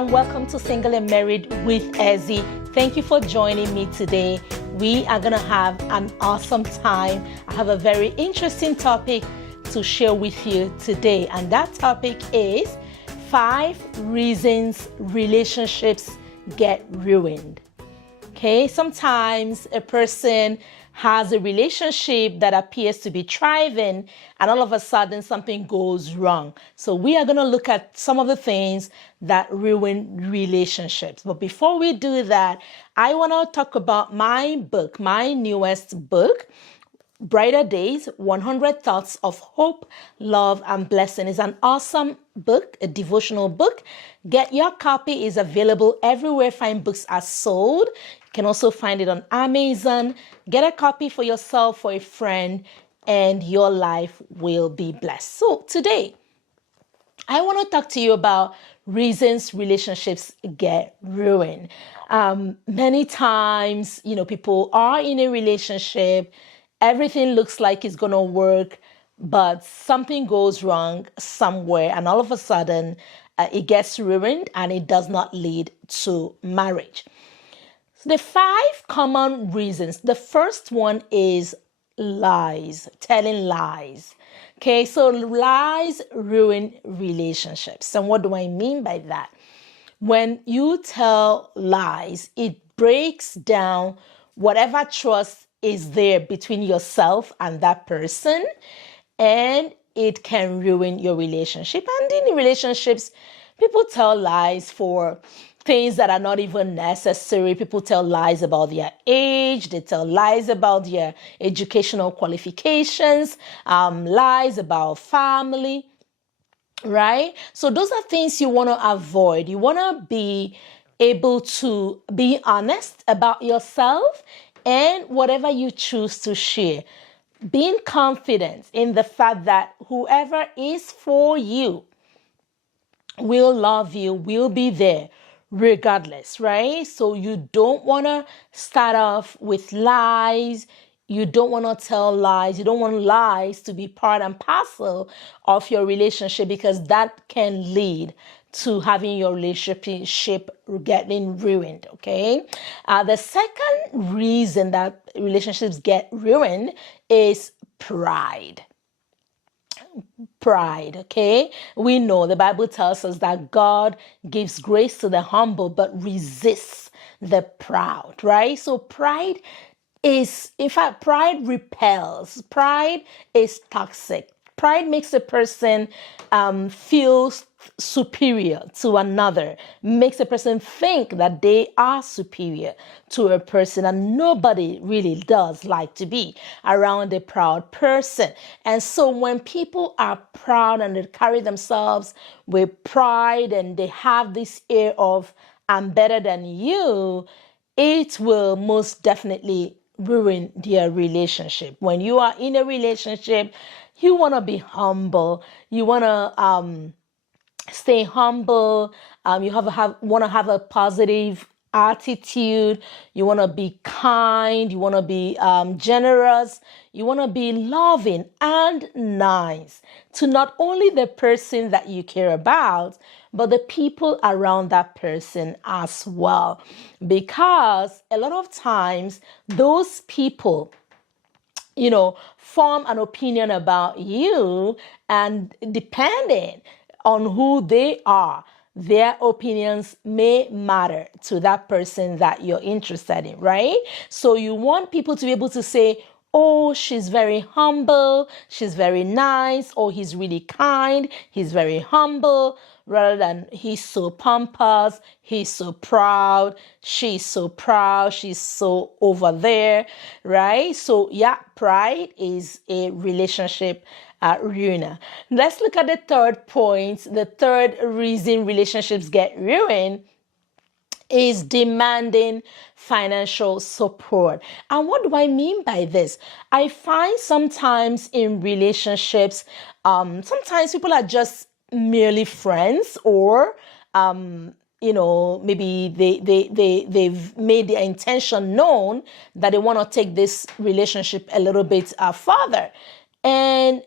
and welcome to Single and Married with Ezzy. Thank you for joining me today. We are going to have an awesome time. I have a very interesting topic to share with you today, and that topic is 5 reasons relationships get ruined. Okay, sometimes a person has a relationship that appears to be thriving, and all of a sudden something goes wrong. So we are going to look at some of the things that ruin relationships. But before we do that, I want to talk about my book, my newest book, Brighter Days, 100 Thoughts of Hope, Love, and Blessing. Is an awesome book, a devotional book. Get your copy. Is available everywhere fine books are sold. You can also find it on Amazon. Get a copy for yourself, for a friend, and your life will be blessed. So today, I want to talk to you about reasons relationships get ruined. Many times, people are in a relationship. Everything looks like it's going to work, but something goes wrong somewhere, and all of a sudden, it gets ruined, and it does not lead to marriage. So the 5 common reasons. The first one is lies, telling lies. Okay, so lies ruin relationships. And what do I mean by that? When you tell lies, it breaks down whatever trust is there between yourself and that person, and it can ruin your relationship. And in relationships, people tell lies for things that are not even necessary. People tell lies about their age. They tell lies about their educational qualifications, lies about family, right? So those are things you want to avoid. You want to be able to be honest about yourself and whatever you choose to share. Being confident in the fact that whoever is for you will love you, will be there regardless, right? So you don't want to start off with lies. You don't want to tell lies. You don't want lies to be part and parcel of your relationship, because that can lead to having your relationship getting ruined, okay? The second reason that relationships get ruined is pride. Pride, okay? We know the Bible tells us that God gives grace to the humble but resists the proud, right? So pride is, in fact, pride repels. Pride is toxic. Pride makes a person feel superior to another, makes a person think that they are superior to a person, and nobody really does like to be around a proud person. And so when people are proud and they carry themselves with pride and they have this air of I'm better than you, it will most definitely ruin their relationship. When you are in a relationship, you want to be humble. You want to stay humble. You want to have a positive attitude. You want to be kind. You want to be generous. You want to be loving and nice to not only the person that you care about, but the people around that person as well. Because a lot of times those people, form an opinion about you, and depending on who they are, their opinions may matter to that person that you're interested in, right? So you want people to be able to say, oh, she's very humble, she's very nice, or he's really kind, he's very humble, rather than he's so pompous, he's so proud, she's so over there, right? So yeah, pride is a relationship ruiner. Let's look at the third point. The third reason relationships get ruined is demanding financial support. And what do I mean by this? I find sometimes in relationships, sometimes people are just merely friends, or maybe they've made their intention known that they want to take this relationship a little bit further, and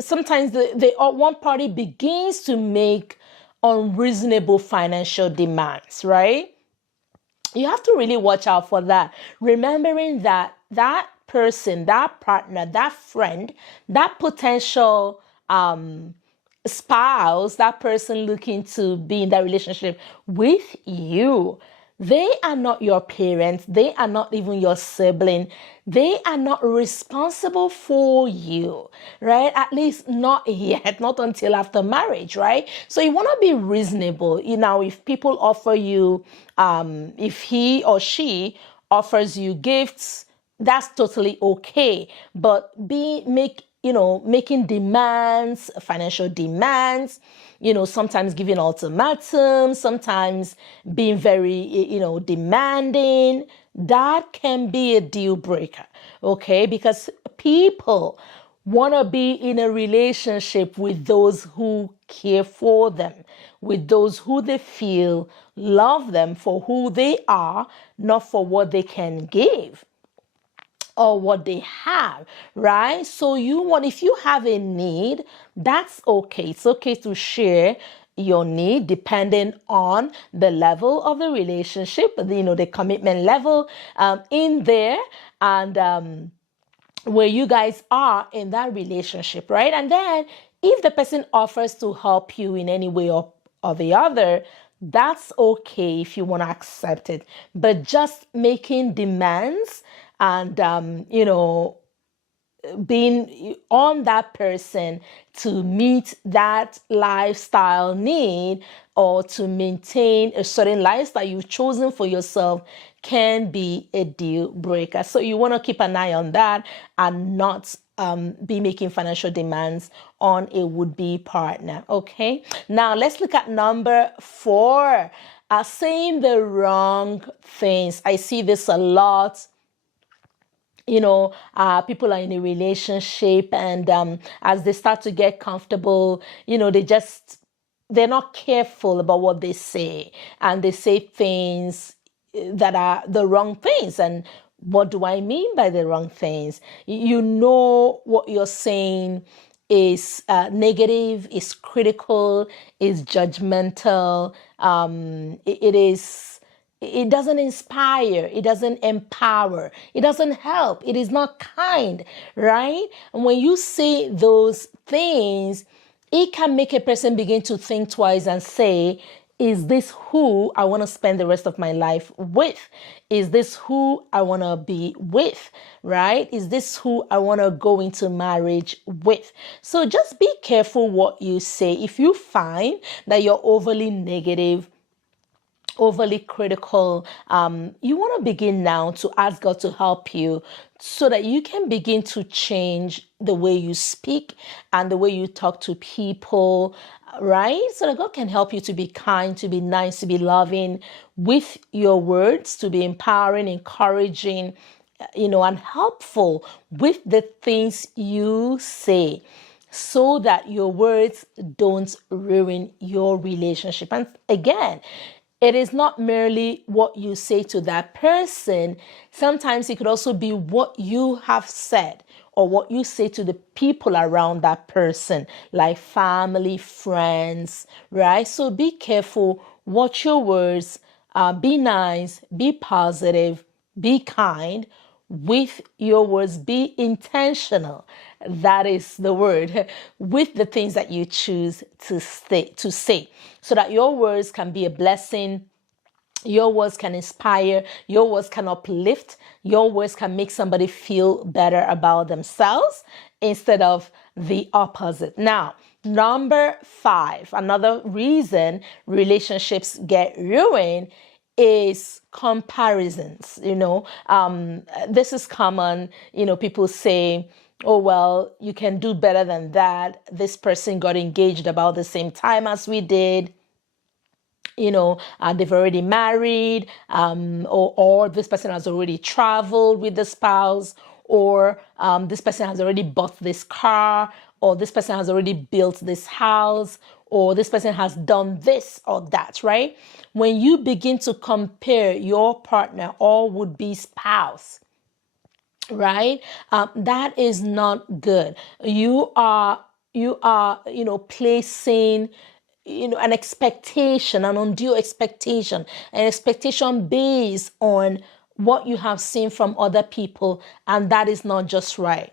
sometimes one party begins to make unreasonable financial demands, right? You have to really watch out for that. Remembering that that person, that partner, that friend, that potential spouse, that person looking to be in that relationship with you, they are not your parents. They are not even your sibling. They are not responsible for you, right? At least not yet, not until after marriage, right? So you want to be reasonable. You know, if people offer you, if he or she offers you gifts, that's totally okay. But making demands, financial demands, sometimes giving ultimatums, sometimes being very, demanding, that can be a deal breaker, okay? Because people want to be in a relationship with those who care for them, with those who they feel love them for who they are, not for what they can give or what they have, right? So if you have a need, that's okay. It's okay to share your need depending on the level of the relationship, the commitment level in there, and where you guys are in that relationship, right? And then if the person offers to help you in any way or the other, that's okay if you want to accept it. But just making demands and, being on that person to meet that lifestyle need or to maintain a certain lifestyle you've chosen for yourself can be a deal breaker. So you want to keep an eye on that and not be making financial demands on a would-be partner. Okay, now let's look at number 4, saying the wrong things. I see this a lot. People are in a relationship, and as they start to get comfortable, they're not careful about what they say, and they say things that are the wrong things. And what do I mean by the wrong things? What you're saying is negative, is critical, is judgmental. It doesn't inspire, it doesn't empower, it doesn't help, it is not kind, right? And when you say those things, it can make a person begin to think twice and say, is this who I want to spend the rest of my life with? Is this who I want to be with, right? Is this who I want to go into marriage with? So just be careful what you say. If you find that you're overly negative, overly critical, you want to begin now to ask God to help you so that you can begin to change the way you speak and the way you talk to people, right? So that God can help you to be kind, to be nice, to be loving with your words, to be empowering, encouraging, and helpful with the things you say, so that your words don't ruin your relationship. And again, it is not merely what you say to that person. Sometimes it could also be what you have said or what you say to the people around that person, like family, friends, right? So be careful. Watch your words. Be nice. Be positive. Be kind with your words. Be intentional. That is the word, with the things that you choose to say, so that your words can be a blessing. Your words can inspire, your words can uplift, your words can make somebody feel better about themselves instead of the opposite. Now, number 5, another reason relationships get ruined is comparisons. This is common. People say, oh, well, you can do better than that. This person got engaged about the same time as we did. They've already married, or this person has already traveled with the spouse, or this person has already bought this car, or this person has already built this house, or this person has done this or that, right? When you begin to compare your partner or would-be spouse, right, that is not good. You are placing an expectation, an undue expectation, an expectation based on what you have seen from other people, and that is not just right.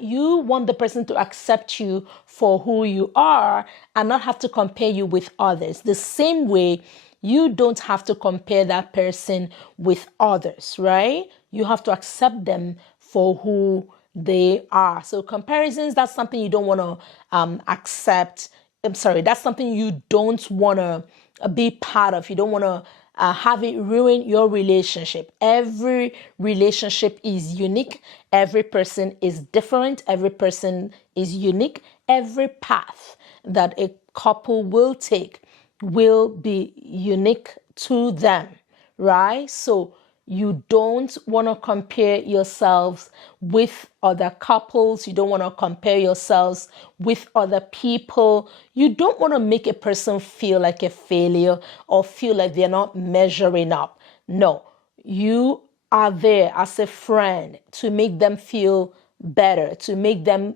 You want the person to accept you for who you are and not have to compare you with others. The same way, you don't have to compare that person with others, right? You have to accept them for who they are. So comparisons, that's something you don't want to accept. I'm sorry, that's something you don't want to be part of. You don't want to have it ruin your relationship. Every relationship is unique. Every person is different. Every person is unique. Every path that a couple will take will be unique to them, right? So you don't want to compare yourselves with other couples. You don't want to compare yourselves with other people. You don't want to make a person feel like a failure or feel like they're not measuring up. No, you are there as a friend to make them feel better, to make them,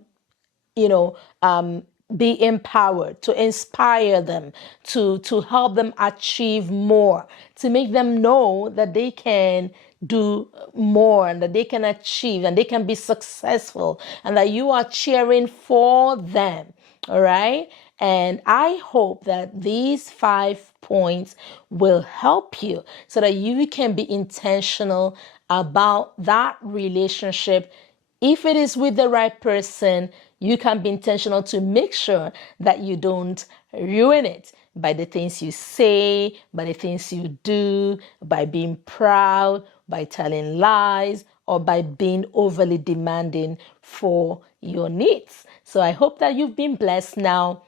be empowered, to inspire them, to help them achieve more, to make them know that they can do more and that they can achieve and they can be successful and that you are cheering for them. All right. And I hope that these 5 points will help you so that you can be intentional about that relationship. If it is with the right person, you can be intentional to make sure that you don't ruin it by the things you say, by the things you do, by being proud, by telling lies, or by being overly demanding for your needs. So I hope that you've been blessed now.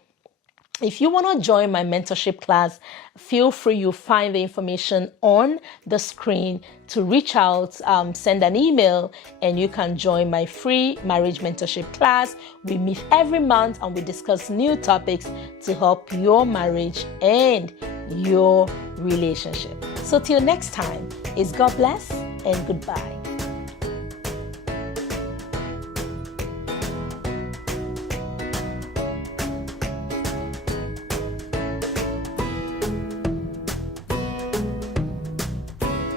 If you want to join my mentorship class, feel free. You'll find the information on the screen to reach out, send an email, and you can join my free marriage mentorship class. We meet every month and we discuss new topics to help your marriage and your relationship. So till next time, is God bless and goodbye.